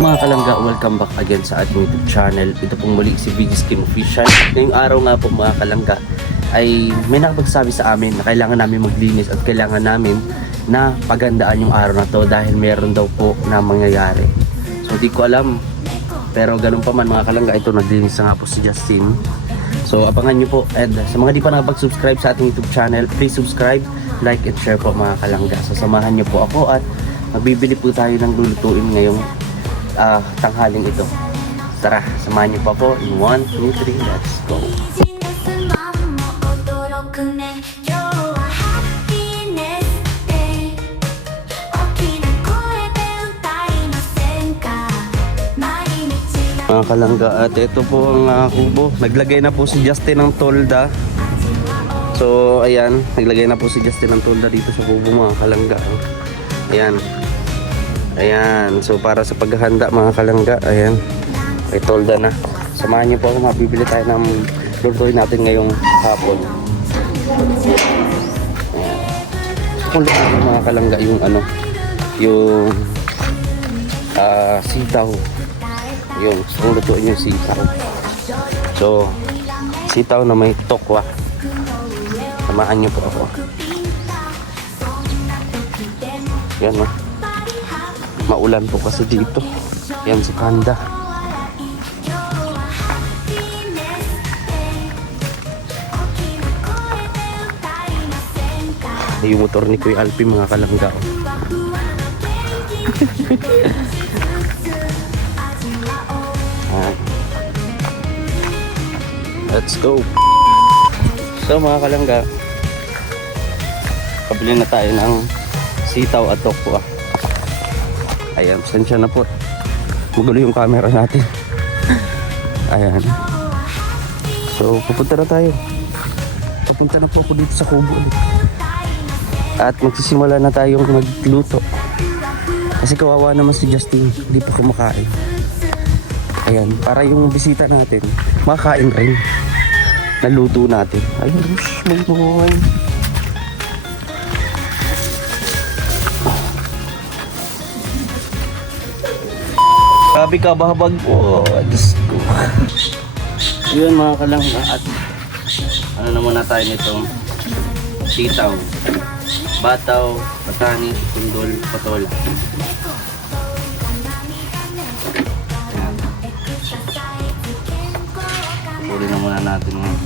Mga kalangga, welcome back again sa ating YouTube channel. Ito pong muli si Big Skin Official. Ngayong araw nga po mga kalangga ay may nakapagsabi sa amin na kailangan namin maglinis at kailangan namin na pagandaan yung araw na to dahil meron daw po na mangyayari. So di ko alam, pero ganun pa man mga kalangga, ito naglinis na nga po si Justin. So abangan nyo po, and sa mga di pa nakapag-subscribe sa ating YouTube channel, please subscribe, like and share po mga kalangga. So samahan nyo po ako at magbibili po tayo ng lulutuin ngayong tanghaling ito. Tara, samahan niyo pa po in 1, 2, 3, let's go. Mga kalangga, at ito po ang kubo. Naglagay na po si Justin ng tolda. So ayan, naglagay na po si Justin ng tolda dito sa kubo mga kalangga. Ayan. Ayan, so para sa paghahanda mga kalangga, ayan, ay tolda na. Samahan niyo po ako, mabibili tayo ng lutuin natin ngayong hapon. Ayan. Kung lutuin mga kalangga yung yung sitaw. Yun, kung lutuin yung sitaw. So, sitaw na may tokwa. Samahan niyo po ako. Yan no. Maulan po kasi dito. Yan sa Kanda. Yung motor ni Kuya Alpi mga kalangga. Let's go. So mga kalangga, pabili na tayo ng sitaw at tokwa. Ayan, pasensya na po. Magulo yung camera natin. Ayan. So, pupunta na tayo. Pupunta na po ako dito sa kubo ulit. At magsisimula na tayong magluto. Kasi kawawa naman si Justin. Hindi pa kumakain. Ayan, para yung bisita natin makakain rin. Naluto natin. Ayan, magbuhay. Sabi ka bahabag po. Diyos ko. Yun mga kalangga, at ano naman na tayo nitong sitaw, bataw, patani, kundol, patola. Puli na muna natin mga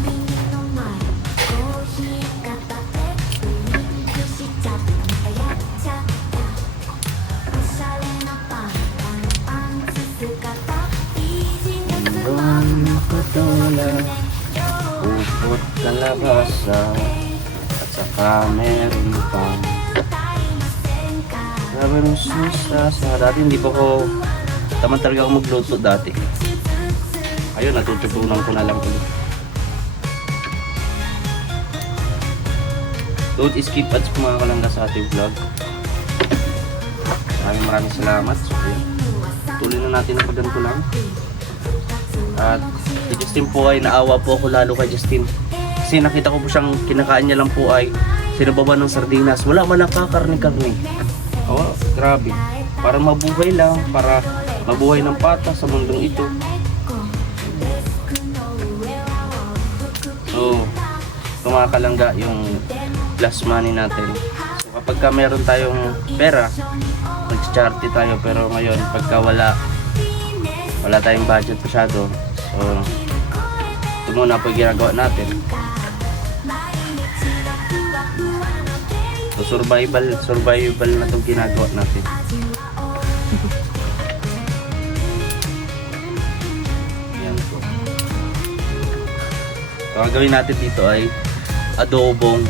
patola, upot, kalabasa, at saka meron pang grabe ng susa. Dati hindi pa ko tamad talaga ako magluto dati. Ayun, natututunan ko na lang ulit. Don't skip ads po mga kalangga sa ating vlog. Maraming salamat. So, tuloy na natin ang pagganto lang. At si Justin po ay naawa po ako lalo kay Justin. Kasi nakita ko po siyang kinakain niya lang po ay sinababa ng sardinas. Wala man nakakarni-karni. Oh, grabe. Para mabuhay lang, para mabuhay ng pata sa mundong ito. So, mga kalangga yung plus money natin. So, kapag ka meron tayong pera, mag-charity tayo. Pero ngayon, pagka wala tayong budget masyado, so ito muna po yung ginagawa natin. So survival na itong ginagawa natin. Ayan po. So ang gawin natin dito ay adobong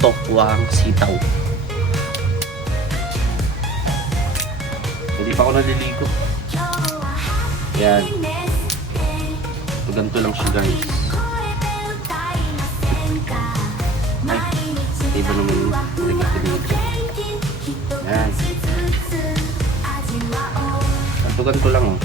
tokwang sitaw. Hindi pa ako naliligo. Yan. So, ganito lang siya guys. Ay, iba naman yung dito. Yan. Ganito lang oh.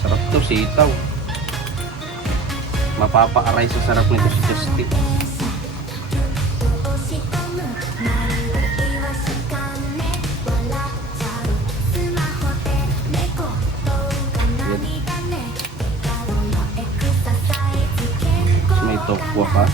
Sarap to, sitaw. Mapapa-aray sa sarap nito si Justy. May tokwa pa.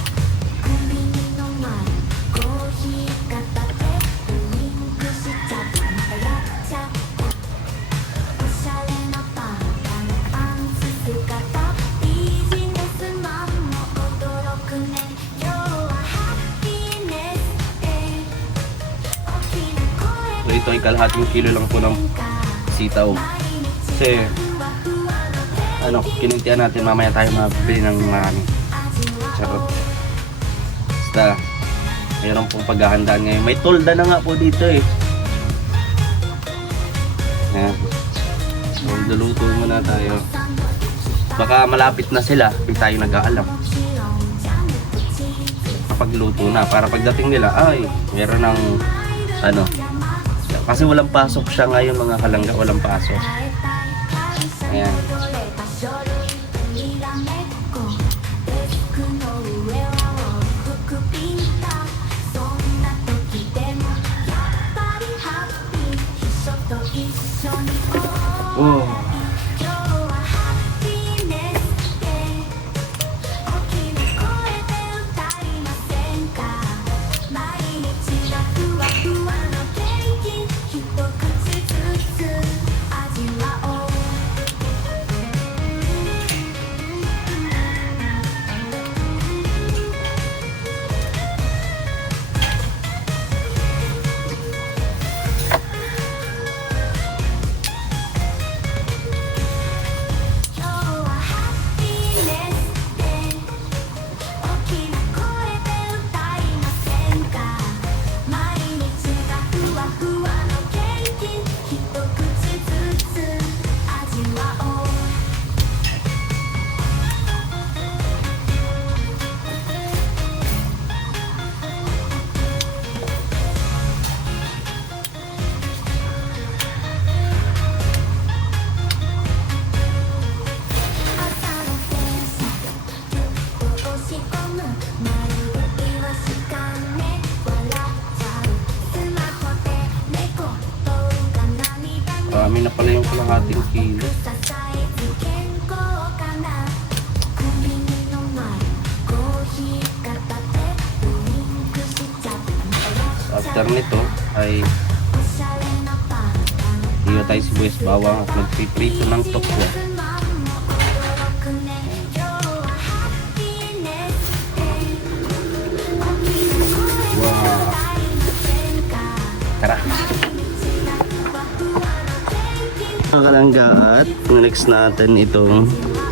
So ito ay kalahating kilo lang po ng sitaw. Kasi ano, kinintian natin, mamaya tayo mabili ng marami. Charot. Basta mayroon pong paghahandaan ngayon. May tolda na nga po dito eh. Ayan. So luluto muna tayo. Baka malapit na sila, hindi tayo nag-aalam. Kapag luto na, para pagdating nila, ay meron ng ano. Kasi walang pasok siya ngayon mga kalangga, walang pasok. Ayan. Oh. Marami na pala yung kalahating kilo. After nito ay iyo tayo sibuyas bawang at magpiprito ng tokwa. Wow. Tara. Mga kalangga, at next natin itong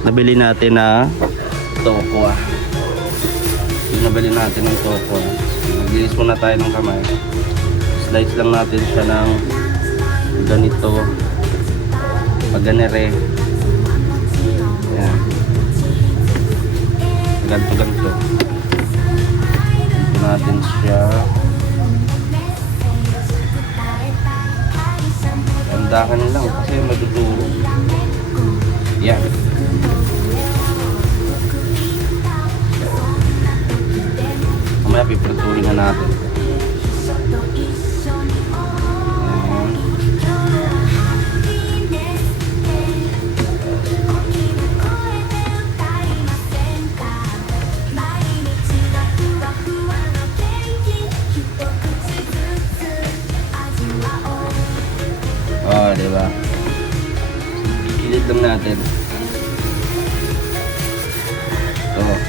nabili natin na tokwa. Yung nabili natin ng tokwa, naglinis muna tayo ng kamay. Slice lang natin siya ng ganito, paganere. Ayan, ganto-ganto. Dito natin siya. Tandahan lang kasi maduduro. Yan. Mamaya piprituhin na natin. Oh, diba? Ilit lang natin. Ito. Okay.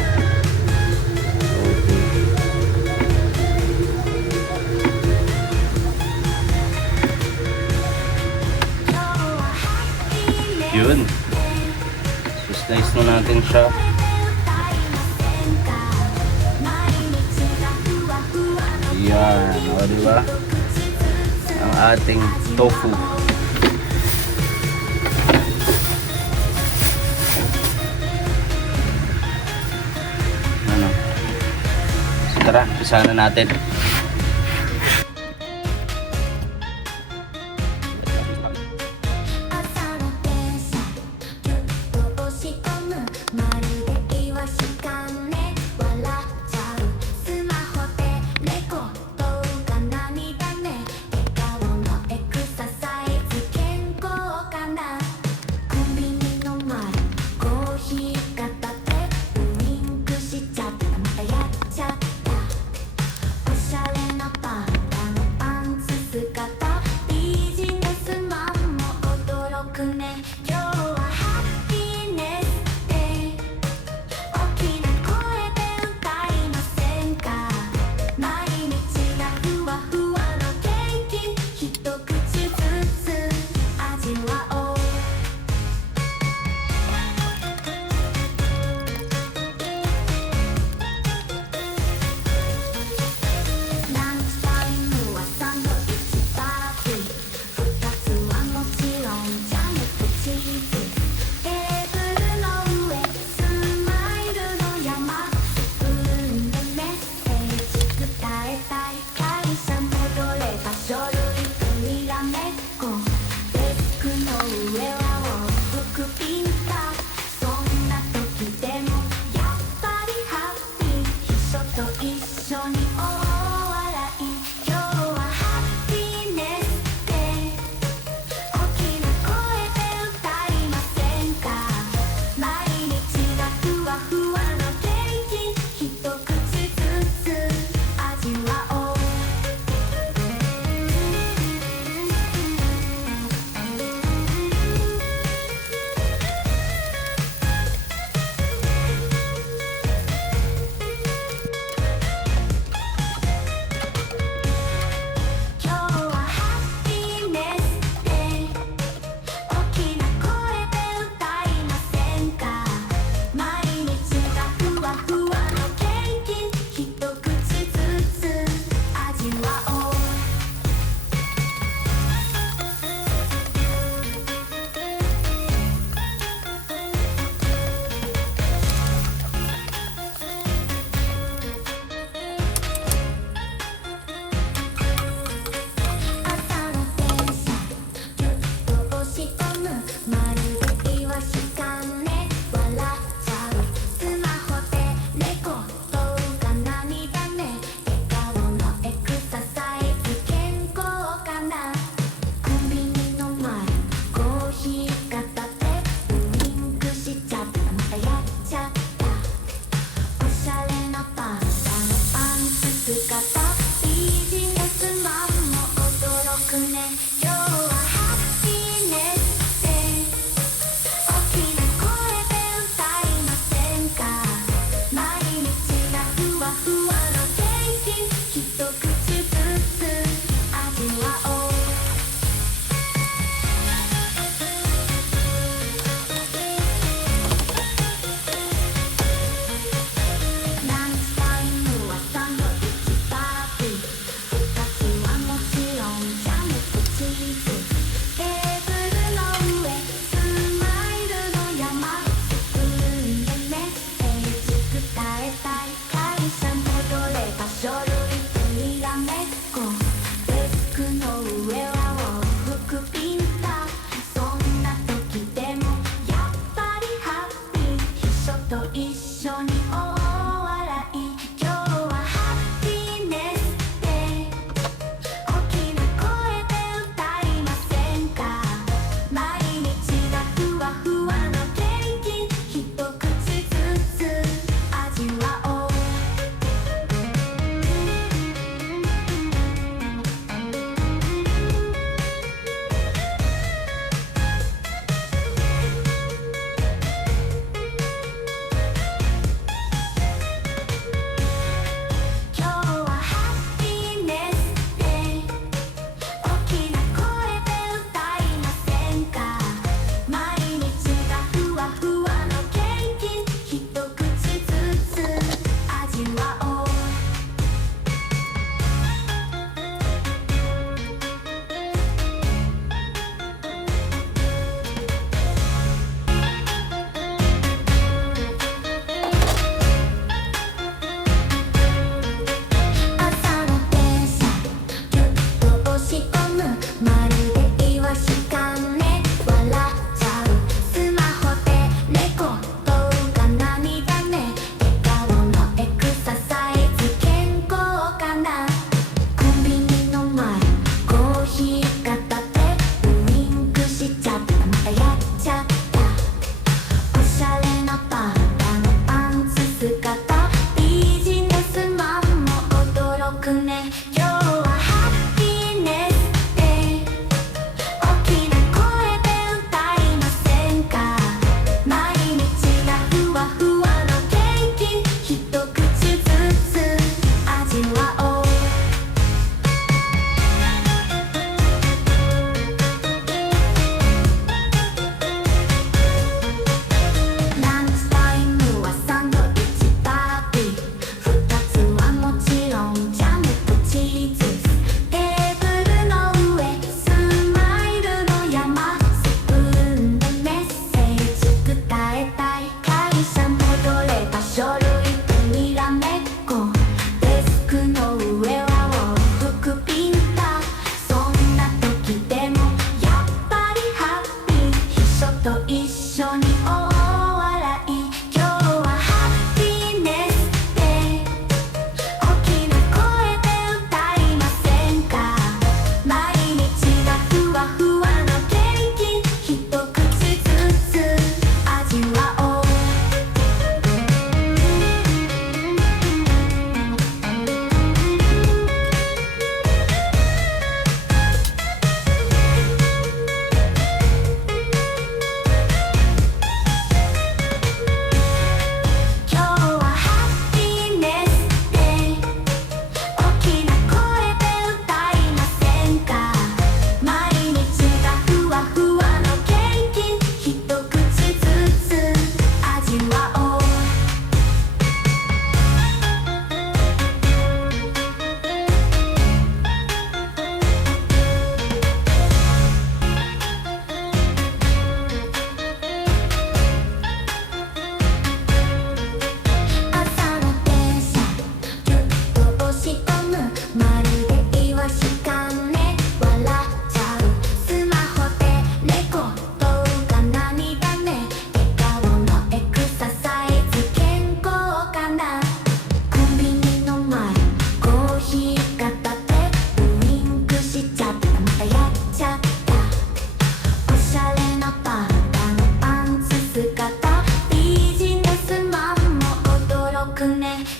Yun. Slice na natin siya. Yan. O, diba? Ang ating tofu. Tara, isa na natin.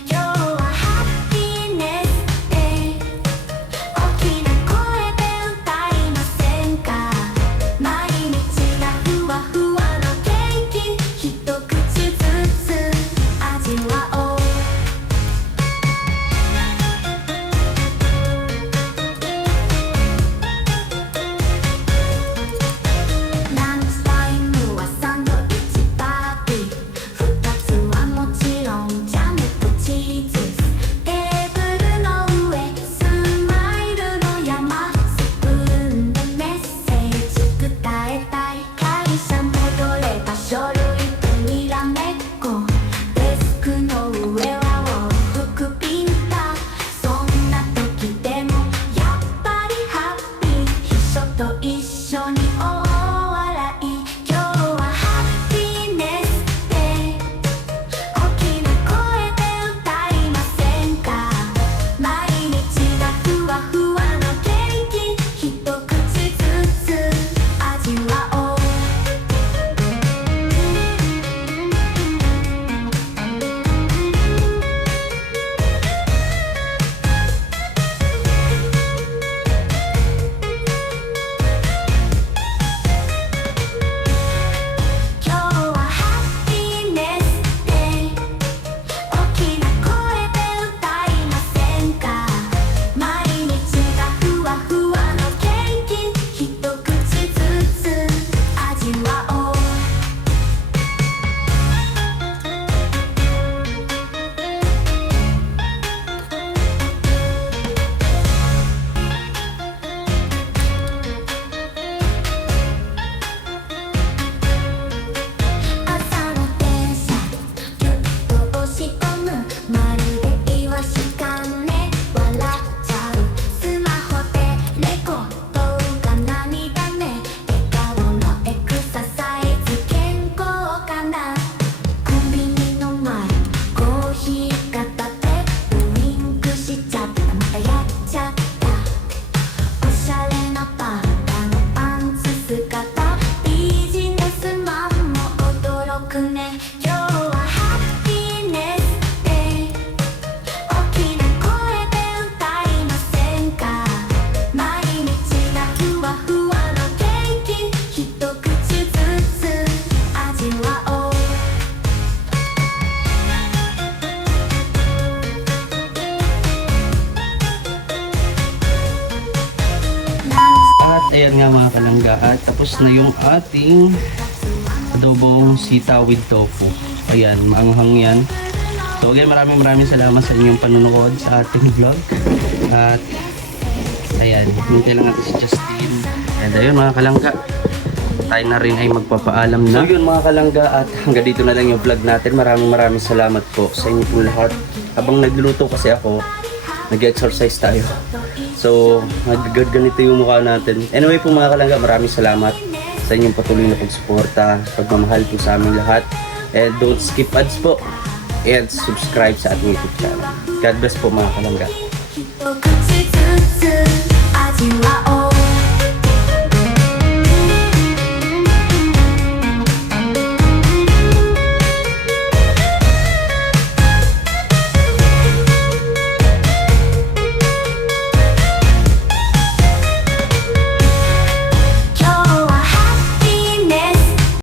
今日はハッピーネスデイ大きな声で歌いませんか毎日がふわふわのケーキ一口ずつ味わおうランチタイムはサンドイッチパーティー二つはもちろんジャムとチーズテーブルの上スマイルの山スプーンでメッセージ伝えたい会社戻れば書類とにらめっこデスクの上は往復ピンタそんな時でもやっぱりハッピー秘書と一緒に大笑い今日はハッピーネスデイ大きな声で歌いませんか毎日がふわふわのケーキ一口ずつ味わおう今日はハッピーネスデイ大きな声で歌いませんか毎日がふわふわのケーキ一口ずつ味わおう朝の電車ぎゅっと押し込むまるでイワシかね笑っちゃうスマホでレコ動画涙ね笑顔のエクササイズ健康かなコンビニの前コーヒー片手ウインクしちゃったまたやっちゃったおしゃれなパンダのパンツ姿ビジネスマンも驚くね今日はハッピーネスデイ大きな声で歌いませんか毎日がふわふわのケーキ一口ずつ味わおうAt ayan nga mga kalangga, at tapos na yung ating adobong sitaw with tofu. Ayan, maanghang yan. So again, maraming salamat sa inyong panunood sa ating vlog. At ayan, hintay lang natin si Justin. And ayun mga kalangga, tayo na rin ay magpapaalam na. So yun mga kalangga, at hanggang dito na lang yung vlog natin. Maraming salamat po sa inyo po lahat. Habang nagluluto kasi ako, nag-exercise tayo. So, ganito yung mukha natin. Anyway po mga kalangga, maraming salamat sa inyong patuloy na pagsuporta, pagmamahal po sa aming lahat. And don't skip ads po. And subscribe sa ating YouTube channel. God bless po mga kalangga. 一口ずつ